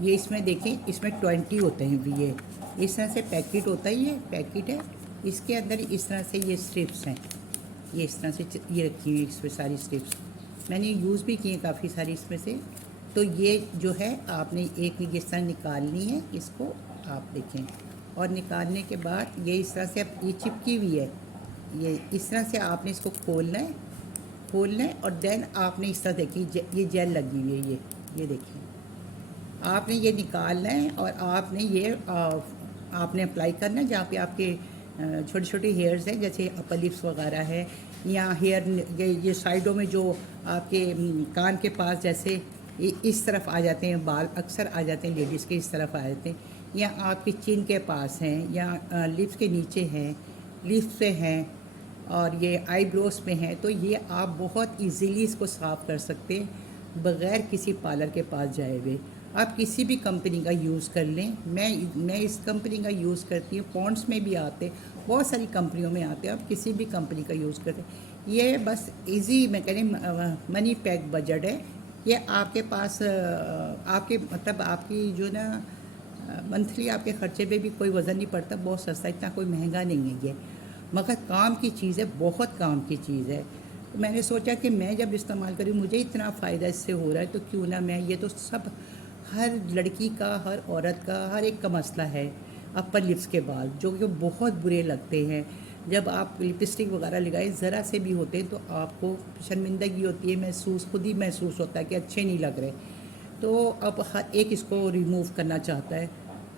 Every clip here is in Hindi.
ये इसमें देखें, इसमें 20 होते हैं ये, इस तरह से पैकेट होता है, ये पैकेट है, इसके अंदर इस तरह से ये स्ट्रिप्स हैं, ये इस तरह से ये रखी हुई इसमें सारी स्ट्रिप्स, मैंने यूज़ भी की हैं काफ़ी सारी इसमें से। तो ये जो है आपने एक इस तरह निकालनी है इसको, आप देखें, और निकालने के बाद ये इस तरह से अब ये चिपकी हुई है, ये इस तरह से आपने इसको खोलना है और देन आपने इस तरह देखिए ये जेल लगी हुई है, ये देखिए आपने ये निकालना है और आपने ये आपने अप्लाई करना है जहाँ पे आपके छोटे छोटे हेयर्स हैं, जैसे अपर लिप्स वगैरह है, या हेयर ये साइडों में जो आपके कान के पास जैसे इस तरफ आ जाते हैं बाल, अक्सर आ जाते हैं लेडीज़ के इस तरफ आ जाते हैं, या आपकी चिन के पास हैं, या लिप्स के नीचे हैं, लिप्स पे हैं, और ये आईब्रोज पे हैं, तो ये आप बहुत इजीली इसको साफ़ कर सकते हैं बग़ैर किसी पार्लर के पास जाए हुए। आप किसी भी कंपनी का यूज़ कर लें, मैं इस कंपनी का यूज़ करती हूँ, पॉन्ड्स में भी आते, बहुत सारी कंपनियों में आते हैं, आप किसी भी कंपनी का यूज़ करते हैं। ये बस इजी, मैं कह रही मनी पैक बजट है, ये आपके पास आपके मतलब आपकी जो ना मंथली आपके ख़र्चे पे भी कोई वज़न नहीं पड़ता, बहुत सस्ता, इतना कोई महंगा नहीं है ये, मगर काम की चीज़ है, बहुत काम की चीज़ है। तो मैंने सोचा कि मैं जब इस्तेमाल करूँ, मुझे इतना फ़ायदा इससे हो रहा है, तो क्यों ना मैं, ये तो सब हर लड़की का, हर औरत का, हर एक का मसला है, अपर लिप्स के बाल जो कि बहुत बुरे लगते हैं। जब आप लिपस्टिक वगैरह लगाए ज़रा से भी होते हैं तो आपको शर्मिंदगी होती है, महसूस खुद ही महसूस होता है कि अच्छे नहीं लग रहे। तो अब हर एक इसको रिमूव करना चाहता है,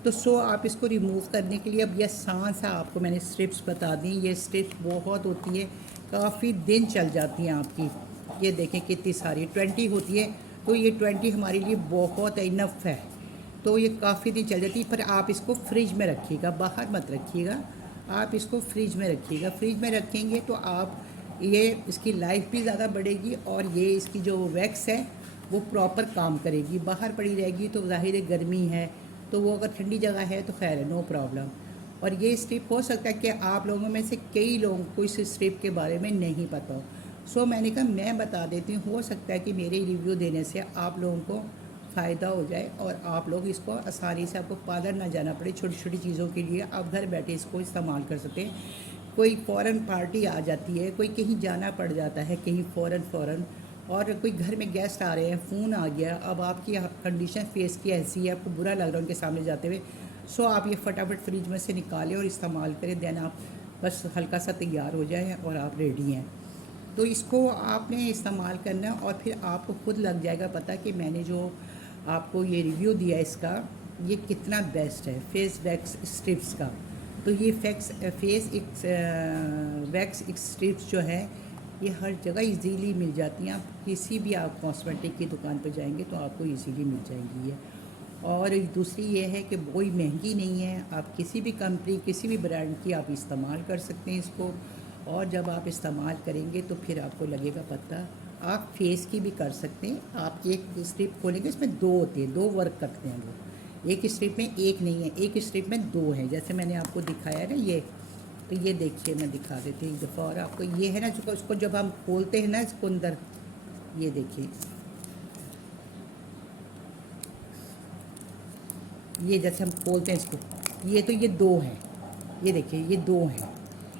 तो आप इसको रिमूव करने के लिए अब ये आसान सा आपको मैंने स्ट्रिप्स बता दी। ये स्ट्रिप्स बहुत होती है, काफ़ी दिन चल जाती हैं आपकी। ये देखें कितनी सारी 20 होती है, तो ये 20 हमारे लिए बहुत इनफ है, तो ये काफ़ी दिन चल जाती है। पर आप इसको फ्रिज में रखिएगा, बाहर मत रखिएगा, आप इसको फ्रिज में रखिएगा। फ्रिज में रखेंगे तो आप ये इसकी लाइफ भी ज़्यादा बढ़ेगी, और ये इसकी जो वैक्स है वो प्रॉपर काम करेगी। बाहर पड़ी रहेगी तो ज़ाहिर है गर्मी है, तो वो अगर ठंडी जगह है तो खैर है, नो प्रॉब्लम। और ये स्ट्रिप हो सकता है कि आप लोगों में से कई लोगों को इस स्ट्रिप के बारे में नहीं पता हो, सो मैंने कहा मैं बता देती हूँ, हो सकता है कि मेरे रिव्यू देने से आप लोगों को फ़ायदा हो जाए और आप लोग इसको आसानी से, आपको पार्लर ना जाना पड़े, छोटी छोटी चीज़ों के लिए आप घर बैठे इसको इस्तेमाल कर सकते हैं। कोई फ़ौरन पार्टी आ जाती है, कोई कहीं जाना पड़ जाता है कहीं फ़ौरन, और कोई घर में गेस्ट आ रहे हैं, फ़ोन आ गया, अब आपकी कंडीशन फेस की ऐसी है, आपको बुरा लग रहा है उनके सामने जाते हुए, सो आप ये फटाफट फ्रिज में से निकालें और इस्तेमाल करें, देन आप बस हल्का सा तैयार हो जाए और आप रेडी हैं। तो इसको आपने इस्तेमाल करना है और फिर आपको खुद लग जाएगा पता कि मैंने जो आपको ये रिव्यू दिया इसका, ये कितना बेस्ट है फेस वैक्स स्ट्रिप्स का। तो ये फेस वैक्स स्ट्रिप्स जो है ये हर जगह इजीली मिल जाती हैं, आप किसी भी आप कॉस्मेटिक की दुकान पर जाएंगे तो आपको इजीली मिल जाएंगी ये। और दूसरी ये है कि कोई महंगी नहीं है, आप किसी भी कंपनी, किसी भी ब्रांड की आप इस्तेमाल कर सकते हैं इसको, और जब आप इस्तेमाल करेंगे तो फिर आपको लगेगा पता। आप फेस की भी कर सकते हैं, आप एक स्ट्रिप खोलेंगे, इसमें दो होती है, दो वर्क करते हैं वो, एक स्ट्रिप में एक नहीं है, एक स्ट्रिप में दो है, जैसे मैंने आपको दिखाया ना ये। तो ये देखिए मैं दिखा देती हूँ एक दफ़ा और आपको, ये है ना जो उसको जब हम खोलते हैं ना इसको अंदर, ये देखिए, ये जैसे हम खोलते हैं इसको, ये तो ये दो हैं, ये देखिए ये दो हैं,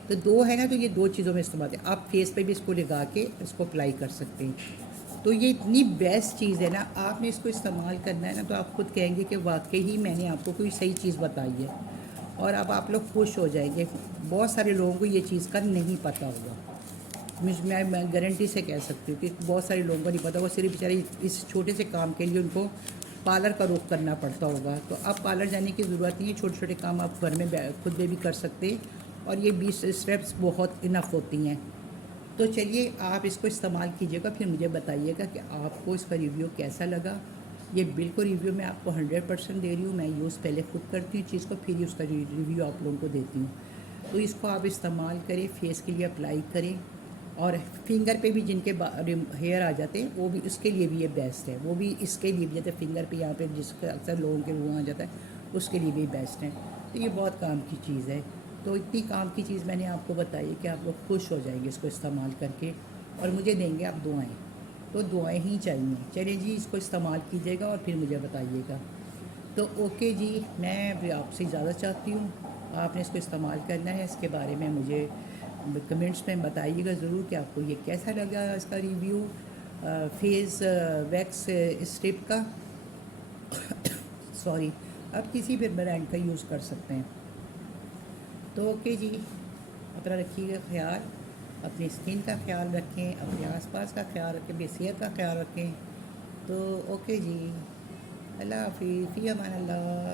तो दो है ना, तो ये दो चीज़ों में इस्तेमाल है, आप फेस पे भी इसको लगा के इसको अप्लाई कर सकते हैं। तो ये इतनी बेस्ट चीज़ है ना, आपने इसको इस्तेमाल करना है ना, तो आप खुद कहेंगे कि वाकई ही मैंने आपको कोई सही चीज़ बताई है, और अब आप लोग खुश हो जाएंगे। बहुत सारे लोगों को ये चीज़ का नहीं पता होगा, मैं गारंटी से कह सकती हूँ कि बहुत सारे लोगों को नहीं पता, वो सिर्फ बेचारे इस छोटे से काम के लिए उनको पार्लर का रुख करना पड़ता होगा। तो अब पार्लर जाने की ज़रूरत नहीं है, छोटे छोटे काम आप घर में खुद में भी कर सकते हैं, और ये 20 स्टेप्स बहुत इनफ होती हैं। तो चलिए आप इसको इस्तेमाल कीजिएगा, फिर मुझे बताइएगा कि आपको इसका रिव्यू कैसा लगा। ये बिल्कुल रिव्यू मैं आपको 100% दे रही हूँ, मैं यूज़ पहले खुद करती हूँ चीज़ को, फिर ही उसका रिव्यू आप लोगों को देती हूँ। तो इसको आप इस्तेमाल करें, फेस के लिए अप्लाई करें, और फिंगर पे भी जिनके हेयर आ जाते हैं वो भी, उसके लिए भी ये बेस्ट है, वो भी इसके लिए भी, जैसे फिंगर पे यहाँ पे जिसके अक्सर लोगों के वो आ जाता है, उसके लिए भी बेस्ट है। तो ये बहुत काम की चीज़ है। तो इतनी काम की चीज़ मैंने आपको बताई है कि आप लोग खुश हो जाएंगे इसको इस्तेमाल करके, और मुझे देंगे आप दुआएं, तो दुआएं ही चाहिए। चलिए जी, इसको इस्तेमाल कीजिएगा और फिर मुझे बताइएगा। तो ओके जी, मैं भी आपसे ज़्यादा चाहती हूँ, आपने इसको इस्तेमाल करना है। इसके बारे में मुझे कमेंट्स में बताइएगा ज़रूर कि आपको ये कैसा लगा, इसका रिव्यू फेस वैक्स स्ट्रिप का। सॉरी, आप किसी भी ब्रांड का यूज़ कर सकते हैं। तो ओके जी, अपना रखिएगा ख्याल, अपनी स्किन का ख्याल रखें, अपने आसपास का ख्याल रखें, अपनी सेहत का ख्याल रखें। तो ओके जी, अल्लाह हाफिज़, फ़ी अमान अल्लाह।